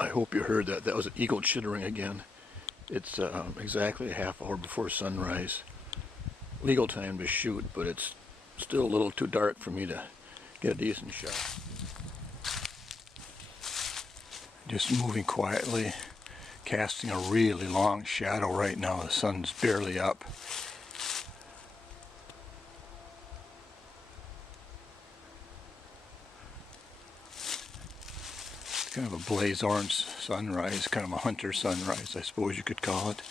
I hope you heard that. That was an eagle chittering again. It's exactly a half hour before sunrise. Legal time to shoot, but it's still a little too dark for me to get a decent shot. Just moving quietly, casting a really long shadow right now. The sun's barely up. Kind of a blaze orange sunrise, kind of a hunter sunrise, I suppose you could call it.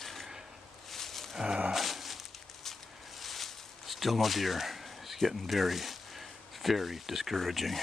Still no deer. It's getting very, very discouraging.